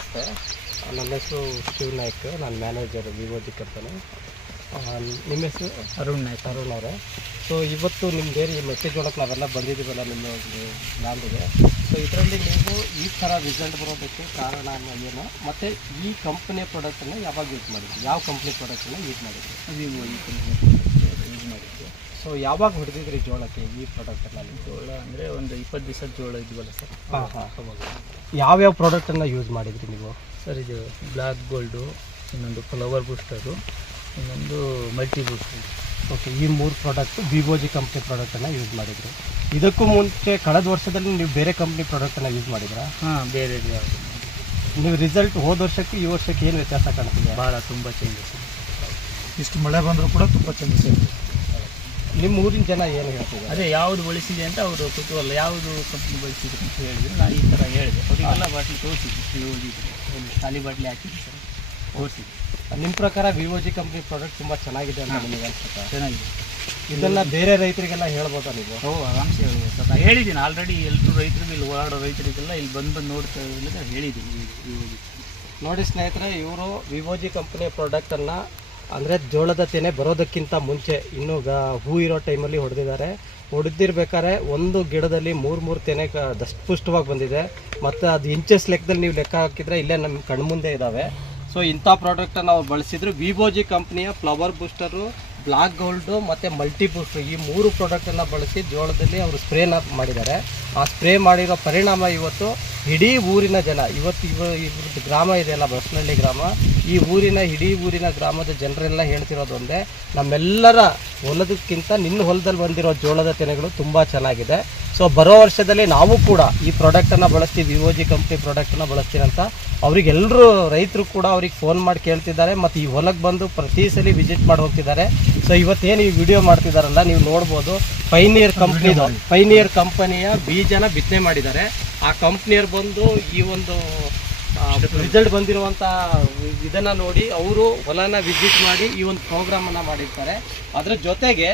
ನಮಸ್ತೆ ನನ್ನ ಹೆಸರು ಶಿವ್ ನಾಯ್ಕ್ ನಾನು ಮ್ಯಾನೇಜರ್ ವಿವೋಜಿ ಕಂಪನಿ. ನಿಮ್ಮ ಹೆಸರು? ಅರುಣ್ ನಾಯ್ಕ. ಅರುಣ್ ಅವರೇ. ಸೊ ಇವತ್ತು ನಿಮ್ಮ ಈ ಮೆಸೇಜ್ ಮೆಕ್ಕೆಜೋಳಕ್ಕೆ ನಾವೆಲ್ಲ ಬಂದಿದ್ದೀವಲ್ಲ ನಿಮ್ಮ ಒಂದು ಲ್ಯಾಂಡಿಗೆ ಸೊ ಇದರಲ್ಲಿ ನೀವು ಈ ಥರ ರಿಸಲ್ಟ್ ಬರೋದಕ್ಕೆ ಕಾರಣ ಏನು? ಮತ್ತು ಈ ಕಂಪ್ನಿಯ ಪ್ರಾಡಕ್ಟನ್ನು ಯಾವಾಗ ಯೂಸ್ ಮಾಡಿದ್ರಿ? ಯಾವ ಕಂಪ್ನಿ ಪ್ರಾಡಕ್ಟನ್ನು ಯೂಸ್ ಮಾಡಿದ್ರಿ? ವಿವೋ ಈ ಕಂಪ್ನಿ ಯೂಸ್ ಮಾಡಿದ್ವಿ ಸೊ ಯಾವಾಗ ಹೊಡೆದಿದ್ರಿ ಜೋಳಕ್ಕೆ ಈ ಪ್ರಾಡಕ್ಟನ್ನು ಜೋಳ ಅಂದರೆ ಒಂದು ಇಪ್ಪತ್ತು ದಿವಸ ಜೋಳ ಇದ್ವಲ್ಲ ಸರ್. ಹಾಂ ಹಾಂ. ಯಾವ್ಯಾವ ಪ್ರಾಡಕ್ಟನ್ನು ಯೂಸ್ ಮಾಡಿದ್ರಿ ನೀವು? ಸರ್ ಇದು ಬ್ಲ್ಯಾಕ್ ಗೋಲ್ಡು ಇನ್ನೊಂದು ಫ್ಲವರ್ ಬೂಸ್ಟರು ಇನ್ನೊಂದು ಮಲ್ಟಿ ಬೂಸ್ಟರ್ ಓಕೆ ಈ ಮೂರು ಪ್ರಾಡಕ್ಟ್ ವಿವೋಜಿ ಕಂಪ್ನಿ ಪ್ರಾಡಕ್ಟನ್ನು ಯೂಸ್ ಮಾಡಿದ್ರು. ಇದಕ್ಕೂ ಮುಂಚೆ ಕಳೆದ ವರ್ಷದಲ್ಲಿ ನೀವು ಬೇರೆ ಕಂಪ್ನಿ ಪ್ರಾಡಕ್ಟನ್ನು ಯೂಸ್ ಮಾಡಿದ್ರಾ? ಹಾಂ ಬೇರೆ ಯಾವುದು ನೀವು ರಿಸಲ್ಟ್ ಹೋದ ವರ್ಷಕ್ಕೆ ಈ ವರ್ಷಕ್ಕೆ ಏನು ವ್ಯತ್ಯಾಸ ಕಾಣ್ತಿದೆ? ಭಾಳ ತುಂಬ ಚೇಂಜಸ್ ಇಷ್ಟು ಮಳೆ ಬಂದರೂ ಕೂಡ ತುಂಬ ಚೇಂಜಸ್ ಇದೆ ನಿಮ್ಮ ಊರಿನ ಜನ ಏನು ಹೇಳ್ತಾರೆ ಅದೇ ಯಾವುದು ಬಳಸಿದೆ ಅಂತ ಅವರು ಕುತೂಹಲ ಯಾವುದು ಕಂಪ್ನಿ ಬಳಸಿದ್ರು ಅಂತ ಹೇಳಿದ್ರು. ನಾನು ಈ ಥರ ಹೇಳಿದೆ. ಅವರಿಗೆಲ್ಲ ಬಾಟ್ಲಿ ತೋರಿಸಿದ್ವಿ ವಿವೋ ಖಾಲಿ ಬಾಟ್ಲಿ ಹಾಕಿದ್ವಿ ಸರ್? ಓಡಿಸಿದ್ವಿ ನಿಮ್ಮ ಪ್ರಕಾರ ವಿವೋಜಿ ಕಂಪ್ನಿ ಪ್ರಾಡಕ್ಟ್ ತುಂಬ ಚೆನ್ನಾಗಿದೆ ಅಂತ ನಿಮಗೆ ಅನ್ಸುತ್ತಾ? ಚೆನ್ನಾಗಿದೆ. ಇದೆಲ್ಲ ಬೇರೆ ರೈತರಿಗೆಲ್ಲ ಹೇಳ್ಬೋದಾ ನೀವು? ಓ ಆರಾಮ್ಸೆ ಹೇಳ್ಬೋದು ಸರ್. ನಾನು ಹೇಳಿದ್ದೀನಿ ಆಲ್ರೆಡಿ ಎಲ್ಲರೂ ರೈತರು ಇಲ್ಲಿ ಓಡಾಡೋ ರೈತರಿಗೆಲ್ಲ ಇಲ್ಲಿ ಬಂದು ಬಂದು ನೋಡ್ತಾ ಹೇಳಿದ್ದೀನಿ ಈ- ನೋಡಿ ಸ್ನೇಹಿತರೆ ಇವರು ವಿವೋಜಿ ಕಂಪ್ನಿಯ ಪ್ರಾಡಕ್ಟನ್ನು ಅಂದರೆ ಜೋಳದ ತೆನೆ ಬರೋದಕ್ಕಿಂತ ಮುಂಚೆ ಇನ್ನೂ ಹೂ ಇರೋ ಟೈಮಲ್ಲಿ ಹೊಡೆದಿದ್ದಾರೆ. ಹೊಡೆದಿರ್ಬೇಕಾದ್ರೆ ಒಂದು ಗಿಡದಲ್ಲಿ ಮೂರು ಮೂರು ತೆನೆ ಕ ಬಂದಿದೆ. ಮತ್ತು ಅದು ಇಂಚಸ್ ಲೆಕ್ಕದಲ್ಲಿ ನೀವು ಲೆಕ್ಕ ಹಾಕಿದರೆ ಇಲ್ಲೇ ನಮ್ಮ ಕಣ್ಮುಂದೆ ಇದ್ದಾವೆ ಸೊ ಇಂಥ ಪ್ರಾಡಕ್ಟನ್ನು ನಾವು ಬಳಸಿದ್ರು. ವಿವೋಜಿ ಕಂಪ್ನಿಯ ಫ್ಲವರ್ ಬೂಸ್ಟರು ಬ್ಲ್ಯಾಕ್ ಗೋಲ್ಡು ಮತ್ತು ಮಲ್ಟಿ ಬೂಸ್ಟರ್ ಈ ಮೂರು ಪ್ರಾಡಕ್ಟನ್ನು ಬಳಸಿ ಜೋಳದಲ್ಲಿ ಅವರು ಸ್ಪ್ರೇನ ಮಾಡಿದ್ದಾರೆ. ಆ ಸ್ಪ್ರೇ ಮಾಡಿರೋ ಪರಿಣಾಮ ಇವತ್ತು ಇಡೀ ಊರಿನ ಜನ, ಇವತ್ತು ಇವ, ಇವ್ರದ್ದು ಗ್ರಾಮ ಇದೆಯಲ್ಲ ಬಸನಹಳ್ಳಿ ಗ್ರಾಮ. ಈ ಊರಿನ, ಇಡೀ ಊರಿನ ಗ್ರಾಮದ ಜನರೆಲ್ಲ ಹೇಳ್ತಿರೋದೊಂದೇ ನಮ್ಮೆಲ್ಲರ ಹೊಲದಕ್ಕಿಂತ ನಿನ್ನ ಹೊಲದಲ್ಲಿ ಬಂದಿರೋ ಜೋಳದ ತೆನೆಗಳು ತುಂಬ ಚೆನ್ನಾಗಿದೆ. ಸೊ ಬರೋ ವರ್ಷದಲ್ಲಿ ನಾವು ಕೂಡ ಈ ಪ್ರಾಡಕ್ಟನ್ನು ಬಳಸ್ತೀವಿ ವಿವೋಜಿ ಕಂಪ್ನಿ ಪ್ರಾಡಕ್ಟನ್ನು ಬಳಸ್ತೀವಿ ಅಂತ. ಅವರಿಗೆಲ್ಲರೂ ರೈತರು ಕೂಡ ಅವ್ರಿಗೆ ಫೋನ್ ಮಾಡಿ ಕೇಳ್ತಿದ್ದಾರೆ, ಮತ್ತು ಈ ಹೊಲಕ್ಕೆ ಬಂದು ಪ್ರತಿ ಸಲ ವಿಸಿಟ್ ಮಾಡಿ ಹೋಗ್ತಿದ್ದಾರೆ. ಸೊ ಇವತ್ತೇನು ಈ ವಿಡಿಯೋ ಮಾಡ್ತಿದ್ದಾರಲ್ಲ ನೀವು ನೋಡ್ಬೋದು. ಪೈನಿಯರ್ ಕಂಪ್ನಿದು ಪೈನಿಯರ್ ಕಂಪನಿಯ ಬೀಜನ ಬಿತ್ತನೆ ಮಾಡಿದ್ದಾರೆ. ಆ ಕಂಪ್ನಿಯವ್ರು ಬಂದು ಈ ಒಂದು ರಿಸಲ್ಟ್ ಬಂದಿರುವಂಥ ಇದನ್ನ ನೋಡಿ ಅವರು ಹೊಲನ ವಿಸಿಟ್ ಮಾಡಿ ಈ ಒಂದು ಪ್ರೋಗ್ರಾಮನ್ನು ಮಾಡಿರ್ತಾರೆ. ಅದ್ರ ಜೊತೆಗೆ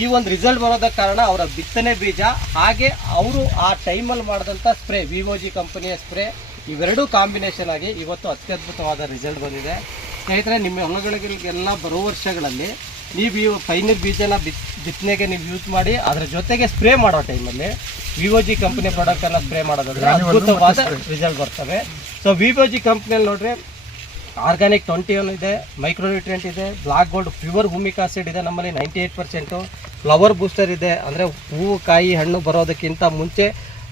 ಈ ಒಂದು ರಿಸಲ್ಟ್ ಬರೋದಕ್ಕೆ ಕಾರಣ ಅವರ ಬಿತ್ತನೆ ಬೀಜ, ಹಾಗೆ ಅವರು ಆ ಟೈಮಲ್ಲಿ ಮಾಡಿದಂಥ ಸ್ಪ್ರೇ ವಿವೋಜಿ ಕಂಪನಿಯ ಸ್ಪ್ರೇ ಇವೆರಡೂ ಕಾಂಬಿನೇಷನ್ ಆಗಿ ಇವತ್ತು ಅತ್ಯದ್ಭುತವಾದ ರಿಸಲ್ಟ್ ಬಂದಿದೆ. ಸ್ನೇಹಿತರೆ, ನಿಮ್ಮ ಹೊಲಗಳಿಗೆಲ್ಲ ಬರೋ ವರ್ಷಗಳಲ್ಲಿ ನೀವು ಈ ಪೈನೀರ್ ಬೀಜನ ಬಿತ್ ಬಿತ್ತನೆಗೆ ನೀವು ಯೂಸ್ ಮಾಡಿ ಅದರ ಜೊತೆಗೆ ಸ್ಪ್ರೇ ಮಾಡೋ ಟೈಮಲ್ಲಿ ವಿವೋ ಜಿ ಕಂಪ್ನಿ ಪ್ರಾಡಕ್ಟನ್ನು ಸ್ಪ್ರೇ ಮಾಡೋದಾದ್ರೆ ಅದ್ಭುತವಾದ ರಿಸಲ್ಟ್ ಬರ್ತವೆ. ಸೊ ವಿವೋಜಿ ಕಂಪ್ನಿಯಲ್ಲಿ ನೋಡ್ರಿ ಆರ್ಗ್ಯಾನಿಕ್ ಟ್ವೆಂಟಿ ಒನ್ ಇದೆ ಮೈಕ್ರೋನ್ಯೂಟ್ರಿಯೆಂಟ್ ಇದೆ black gold pure humic acid ಇದೆ ನಮ್ಮಲ್ಲಿ ninety eight percent flower booster ಇದೆ ಅಂದರೆ ಹೂವು ಕಾಯಿ ಹಣ್ಣು ಬರೋದಕ್ಕಿಂತ ಮುಂಚೆ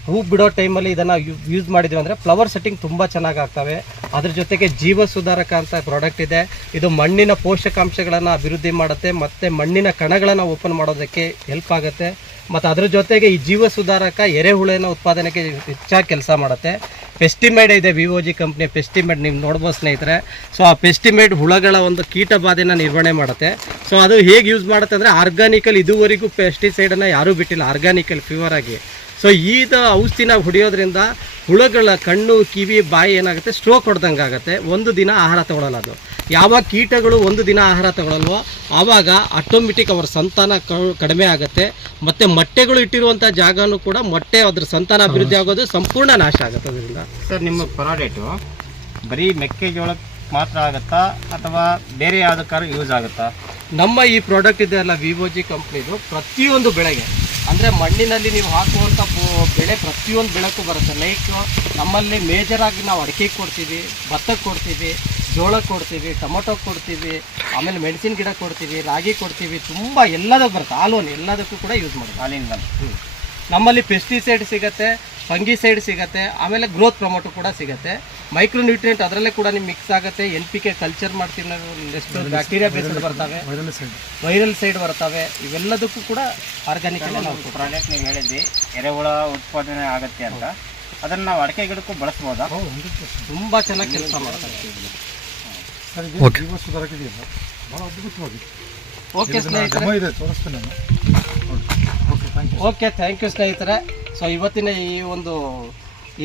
ಹೂ ಬಿಡೋ ಟೈಮಲ್ಲಿ ಇದನ್ನು ಯೂಸ್ ಮಾಡಿದ್ವಿ ಅಂದರೆ ಫ್ಲವರ್ ಸೆಟ್ಟಿಂಗ್ ತುಂಬ ಚೆನ್ನಾಗಿ ಆಗ್ತವೆ. ಅದ್ರ ಜೊತೆಗೆ ಜೀವ ಸುಧಾರಕ ಅಂತ ಪ್ರಾಡಕ್ಟ್ ಇದೆ. ಇದು ಮಣ್ಣಿನ ಪೋಷಕಾಂಶಗಳನ್ನು ಅಭಿವೃದ್ಧಿ ಮಾಡುತ್ತೆ, ಮತ್ತು ಮಣ್ಣಿನ ಕಣಗಳನ್ನು ಓಪನ್ ಮಾಡೋದಕ್ಕೆ ಹೆಲ್ಪ್ ಆಗುತ್ತೆ. ಮತ್ತು ಅದ್ರ ಜೊತೆಗೆ ಈ ಜೀವ ಸುಧಾರಕ ಎರೆಹುಳೆನ ಉತ್ಪಾದನೆಗೆ ಹೆಚ್ಚಾಗಿ ಕೆಲಸ ಮಾಡುತ್ತೆ. ಪೆಸ್ಟಿಮೈಡ್ ಇದೆ ವಿವೋ ಜಿ ಕಂಪ್ನಿ ಪೆಸ್ಟಿಮೈಡ್ ನೀವು ನೋಡ್ಬೋದು ಸ್ನೇಹಿತರೆ. ಸೊ ಆ ಪೆಸ್ಟಿಮೈಡ್ ಹುಳಗಳ ಒಂದು ಕೀಟ ಬಾಧೆನ ನಿರ್ವಹಣೆ ಮಾಡುತ್ತೆ. ಸೊ ಅದು ಹೇಗೆ ಯೂಸ್ ಮಾಡುತ್ತೆ ಅಂದರೆ ಆರ್ಗಾನಿಕಲ್ ಇದುವರೆಗೂ ಪೆಸ್ಟಿಸೈಡನ್ನು ಯಾರೂ ಬಿಟ್ಟಿಲ್ಲ. ಆರ್ಗಾನಿಕಲ್ ಪ್ಯೂರ್ ಆಗಿ. ಸೊ ಈದ ಔಷಧಿನ ಹೊಡೆಯೋದ್ರಿಂದ ಹುಳುಗಳ ಕಣ್ಣು ಕಿವಿ ಬಾಯಿ ಏನಾಗುತ್ತೆ? ಸ್ಟ್ರೋಕ್ ಹೊಡೆದಂಗೆ ಆಗುತ್ತೆ. ಒಂದು ದಿನ ಆಹಾರ ತಗೊಳ್ಳಲ್ಲ ಅದು. ಯಾವಾಗ ಕೀಟಗಳು ಒಂದು ದಿನ ಆಹಾರ ತಗೊಳ್ಳಲ್ವೋ ಆವಾಗ ಆಟೋಮೆಟಿಕ್ ಅವರ ಸಂತಾನ ಕಡಿಮೆ ಆಗುತ್ತೆ. ಮತ್ತು ಮೊಟ್ಟೆಗಳು ಇಟ್ಟಿರುವಂಥ ಜಾಗನೂ ಕೂಡ ಮೊಟ್ಟೆ ಅದ್ರ ಸಂತಾನ ಅಭಿವೃದ್ಧಿ ಆಗೋದು ಸಂಪೂರ್ಣ ನಾಶ ಆಗುತ್ತೆ ಅದರಿಂದ. ಸರ್ ನಿಮ್ಮ ಪ್ರಾಡಕ್ಟು ಬರೀ ಮೆಕ್ಕೆಜೋಳಕ್ಕೆ ಮಾತ್ರ ಆಗುತ್ತಾ? ಅಥವಾ ಬೇರೆ ಯಾವುದಕ್ಕಾದ್ರೂ ಯೂಸ್ ಆಗುತ್ತಾ? ನಮ್ಮ ಈ ಪ್ರಾಡಕ್ಟ್ ಇದೆಯಲ್ಲ ವಿವೋ ಜಿ ಕಂಪ್ನಿದು ಪ್ರತಿಯೊಂದು ಬೆಳೆಗೆ ಅಂದರೆ ಮಣ್ಣಿನಲ್ಲಿ ನೀವು ಹಾಕುವಂಥ ಬೆಳೆ ಪ್ರತಿಯೊಂದು ಬೆಳಕು ಬರುತ್ತೆ. ಲೈಕ್ ನಮ್ಮಲ್ಲಿ ಮೇಜರ್ ಆಗಿ ನಾವು ಅಡಿಕೆ ಕೊಡ್ತೀವಿ ಭತ್ತಕ್ಕೆ ಕೊಡ್ತೀವಿ ಜೋಳ ಕೊಡ್ತೀವಿ ಟೊಮೊಟೊ ಕೊಡ್ತೀವಿ ಆಮೇಲೆ ಮೆಣಸಿನ ಗಿಡ ಕೊಡ್ತೀವಿ ರಾಗಿ ಕೊಡ್ತೀವಿ ತುಂಬ ಎಲ್ಲದಕ್ಕೂ ಬರುತ್ತೆ. ಆಲೋನ್ ಎಲ್ಲದಕ್ಕೂ ಕೂಡ ಯೂಸ್ ಮಾಡ್ತೀವಿ ಹಾಲಿನ ನಮ್ಮಲ್ಲಿ ಪೆಸ್ಟಿಸೈಡ್ ಸಿಗುತ್ತೆ ಫಂಗಿಸೈಡ್ ಸಿಗುತ್ತೆ ಆಮೇಲೆ ಗ್ರೋತ್ ಪ್ರಮೋಟು ಕೂಡ ಸಿಗುತ್ತೆ. ಮೈಕ್ರೋ ನ್ಯೂಟ್ರಿಯೆಂಟ್ ಅದರಲ್ಲೇ ಕೂಡ ನಿಮ್ಗೆ ಮಿಕ್ಸ್ ಆಗುತ್ತೆ ಎನ್ ಪಿ ಕೆ ಕಲ್ಚರ್ ಮಾಡ್ತೀನಿ ಎಷ್ಟು ಬ್ಯಾಕ್ಟೀರಿಯಾ ಬೇಸ್ಡ್ ಬರ್ತವೆ. ವೈರಲ್ ಸೈಡ್ ವೈರಲ್ ಸೈಡ್ ಬರ್ತವೆ. ಇವೆಲ್ಲದಕ್ಕೂ ಕೂಡ ಆರ್ಗ್ಯಾನಿಕ್ ನಾವು. ಪ್ರಾಡಕ್ಟ್ ನೀವು ಹೇಳಿದ್ವಿ ಎರೆಹುಳ ಉತ್ಪಾದನೆ ಆಗುತ್ತೆ ಅಂತ. ಅದನ್ನು ನಾವು ಅಡಿಕೆ ಗಿಡಕ್ಕೂ ಬಳಸ್ಬೋದಾ? ತುಂಬ ಚೆನ್ನಾಗಿ ಕೆಲಸ ಮಾಡ್ತಾರೆ. ಭಾಳ ಅದ್ಭುತವಾಗಿದೆ. ಓಕೆ ಸ್ನೇಹಿತರೆ. ಡೆಮೋ ಇದೆ okay thank you okay thank you ಸ್ನೇಹಿತರೆ. ಸೊ ಇವತ್ತಿನ ಈ ಒಂದು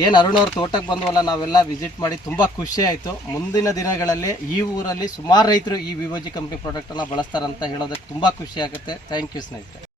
ಏನು ಅರುಣ್ ಅವ್ರ ತೋಟಕ್ಕೆ ಬಂದವಲ್ಲ, ನಾವೆಲ್ಲ ವಿಸಿಟ್ ಮಾಡಿ ತುಂಬ ಆಯಿತು. ಮುಂದಿನ ದಿನಗಳಲ್ಲಿ ಈ ಊರಲ್ಲಿ ಸುಮಾರು ರೈತರು ಈ ವಿವೋಜಿ ಕಂಪ್ನಿ ಪ್ರಾಡಕ್ಟನ್ನು ಬಳಸ್ತಾರಂತ ಹೇಳೋದಕ್ಕೆ ತುಂಬ ಖುಷಿ ಆಗುತ್ತೆ. ಥ್ಯಾಂಕ್ ಯು ಸ್ನೇಹಿತರೆ.